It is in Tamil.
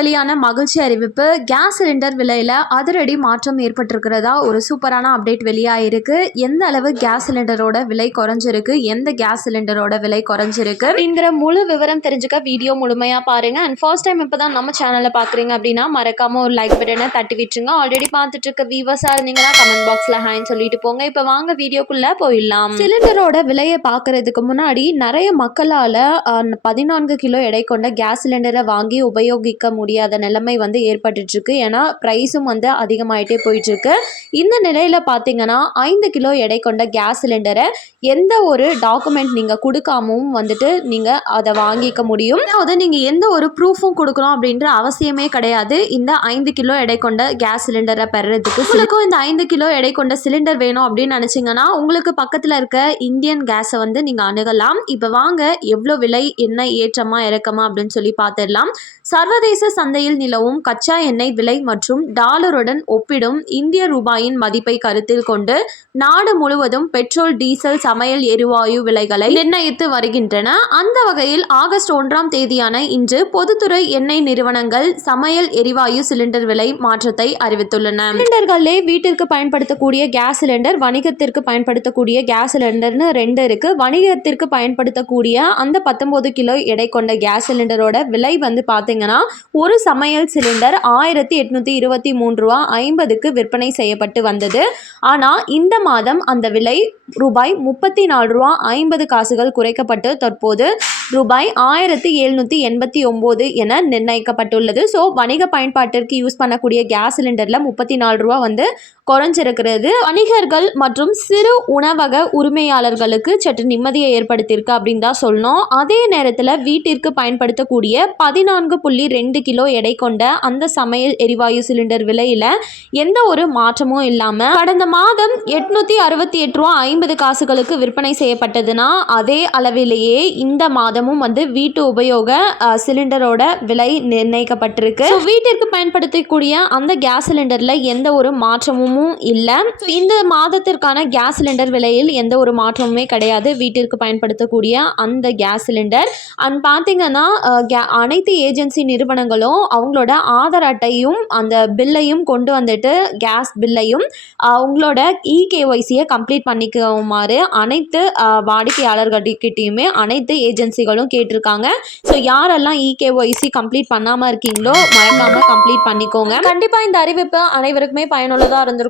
வெளியான மகிழ்ச்சி அறிவிப்பு. கேஸ் சிலிண்டர் விலையில் அதிரடி மாற்றம் ஏற்பட்டிருக்கிறதா? ஒரு சூப்பரான அப்டேட் வெளியாயிருக்கு. எந்த அளவு கேஸ் சிலிண்டரோட விலை குறைஞ்சிருக்கு? எந்த கேஸ் சிலிண்டரோட விலை குறைஞ்சிருக்கு? அப்படிங்கிற முழு விவரம் தெரிஞ்சுக்க வீடியோ முழுமையாக பாருங்க. அண்ட் ஃபர்ஸ்ட் டைம் இப்போ தான் நம்ம சேனலை பார்க்குறீங்க அப்படின்னா மறக்காம ஒரு லைக் பட்டனை தட்டி விட்டுருங்க. ஆல்ரெடி பார்த்துட்டு இருக்க வியூவர்ஸாக இருந்தீங்கன்னா கமெண்ட் பாக்ஸில் ஹாய்னு சொல்லிட்டு போங்க. இப்போ வாங்க வீடியோக்குள்ளே போயிடலாம். சிலிண்டரோட விலையை பார்க்கறதுக்கு முன்னாடி நிறைய மக்களால் பதினான்கு கிலோ எடை கொண்ட கேஸ் சிலிண்டரை வாங்கி உபயோகிக்க முடியாத நிலைமை வந்து ஏற்பட்டுட்ருக்கு. ஏன்னா ப்ரைஸும் வந்து அதிகமாயிட்டே போயிட்டுருக்கு இந்த நிலையில் பார்த்தீங்கன்னா ஐந்து கிலோ எடை கொண்ட கேஸ் சிலிண்டரை எந்த ஒரு டாக்குமெண்ட் நீங்கள் கொடுக்காமவும் வந்துட்டு நீங்கள் அதை வாங்கிக்க முடியும். அதாவது நீங்கள் எந்த ஒரு ப்ரூஃபும் கொடுக்கணும் அப்படின்ற அவசியமே கிடையாது. இந்த ஐந்து கிலோ எடை கொண்ட கேஸ் சிலிண்டரை பெறுறதுக்கு உங்களுக்கும் இந்த ஐந்து கிலோ எடை கொண்ட சிலிண்டர் வேணும் அப்படின்னு நினச்சிங்கன்னா உங்களுக்கு பக்கத்தில் இருக்க இந்தியன் கேஸை வந்து நீங்கள் அணுகலாம். இப்போ வாங்க எவ்வளோ விலை என்ன ஏற்றமா இறக்கமா அப்படின்னு சொல்லி பார்த்துடலாம் சர்வதேச சந்தையில் நிலவும் கச்சா எண்ணெய் விலை மற்றும் டாலருடன் ஒப்பிடும் இந்திய ரூபாயின் மதிப்பை கருத்தில் கொண்டு நாடு முழுவதும் பெட்ரோல் டீசல் சமையல் எரிவாயு விலைகளை நிர்ணயித்து வருகின்றன. அந்த வகையில் ஆகஸ்ட் ஒன்றாம் தேதியான இன்று பொதுத்துறை எண்ணெய் நிறுவனங்கள் சமையல் எரிவாயு சிலிண்டர் விலை மாற்றத்தை அறிவித்துள்ளன. சிலிண்டர்களே வீட்டிற்கு பயன்படுத்தக்கூடிய கேஸ் சிலிண்டர் வணிகத்திற்கு பயன்படுத்தக்கூடிய கேஸ் சிலிண்டர்னு ரெண்டு இருக்கு. வணிகத்திற்கு பயன்படுத்தக்கூடிய அந்த பத்தொன்பது கிலோ எடை கொண்ட கேஸ் சிலிண்டரோட விலை வந்து பார்த்தீங்கன்னா ஒரு சமையல் சிலிண்டர் ஆயிரத்தி எட்நூற்றி இருபத்தி மூன்று ரூபா ஐம்பதுக்கு விற்பனை செய்யப்பட்டு வந்தது. ஆனால் இந்த மாதம் அந்த விலை ரூபாய் முப்பத்தி நாலு ரூபா ஐம்பது காசுகள் குறைக்கப்பட்டு தற்போது ரூபாய் ஆயிரத்தி எழுநூற்றி எண்பத்தி ஒம்பது என நிர்ணயிக்கப்பட்டுள்ளது. ஸோ வணிக பயன்பாட்டிற்கு யூஸ் பண்ணக்கூடிய கேஸ் சிலிண்டரில் முப்பத்தி நாலு ரூபா வந்து குறைஞ்சிருக்கிறது. வணிகர்கள் மற்றும் சிறு உணவக உரிமையாளர்களுக்கு சற்று நிம்மதியை ஏற்படுத்தியிருக்கு அப்படின்னு தான் சொல்லணும். அதே நேரத்தில் வீட்டிற்கு பயன்படுத்தக்கூடிய பதினான்கு புள்ளி ரெண்டு கிலோ எடை கொண்ட அந்த சமையல் எரிவாயு சிலிண்டர் விலையில் எந்த ஒரு மாற்றமும் இல்லாமல் கடந்த மாதம் எட்நூற்றி அறுபத்தி எட்டு ரூபா ஐம்பது காசுகளுக்கு விற்பனை செய்யப்பட்டதுன்னா அதே அளவிலேயே இந்த மாதமும் வந்து வீட்டு உபயோக சிலிண்டரோட விலை நிர்ணயிக்கப்பட்டிருக்கு. வீட்டிற்கு பயன்படுத்தக்கூடிய அந்த கேஸ் சிலிண்டரில் எந்த ஒரு மாற்றமும் இல்லை. So, இந்த மாதத்திற்கான கேஸ் சிலிண்டர் விலையில் எந்த ஒரு மாற்றமுமே கிடையாது. வீட்டிற்கு பயன்படுத்தக்கூடிய அந்த கேஸ் சிலிண்டர் அண்ட் பார்த்தீங்கன்னா அனைத்து ஏஜென்சி நிறுவனங்களும் அவங்களோட ஆதார் அட்டையும் அந்த பில்லையும் கொண்டு வந்துட்டு கேஸ் பில்லையும் அவங்களோட இகேஒய்சியை கம்ப்ளீட் பண்ணிக்குமாறு அனைத்து வாடிக்கையாளர்கிட்டையுமே அனைத்து ஏஜென்சிகளும் கேட்டிருக்காங்க. ஸோ யாரெல்லாம் இகேஒய்சி கம்ப்ளீட் பண்ணாமல் இருக்கீங்களோ மறக்காமல் கம்ப்ளீட் பண்ணிக்கோங்க. கண்டிப்பாக இந்த அறிவிப்பு அனைவருக்குமே பயனுள்ளதாக இருந்திருக்கும்.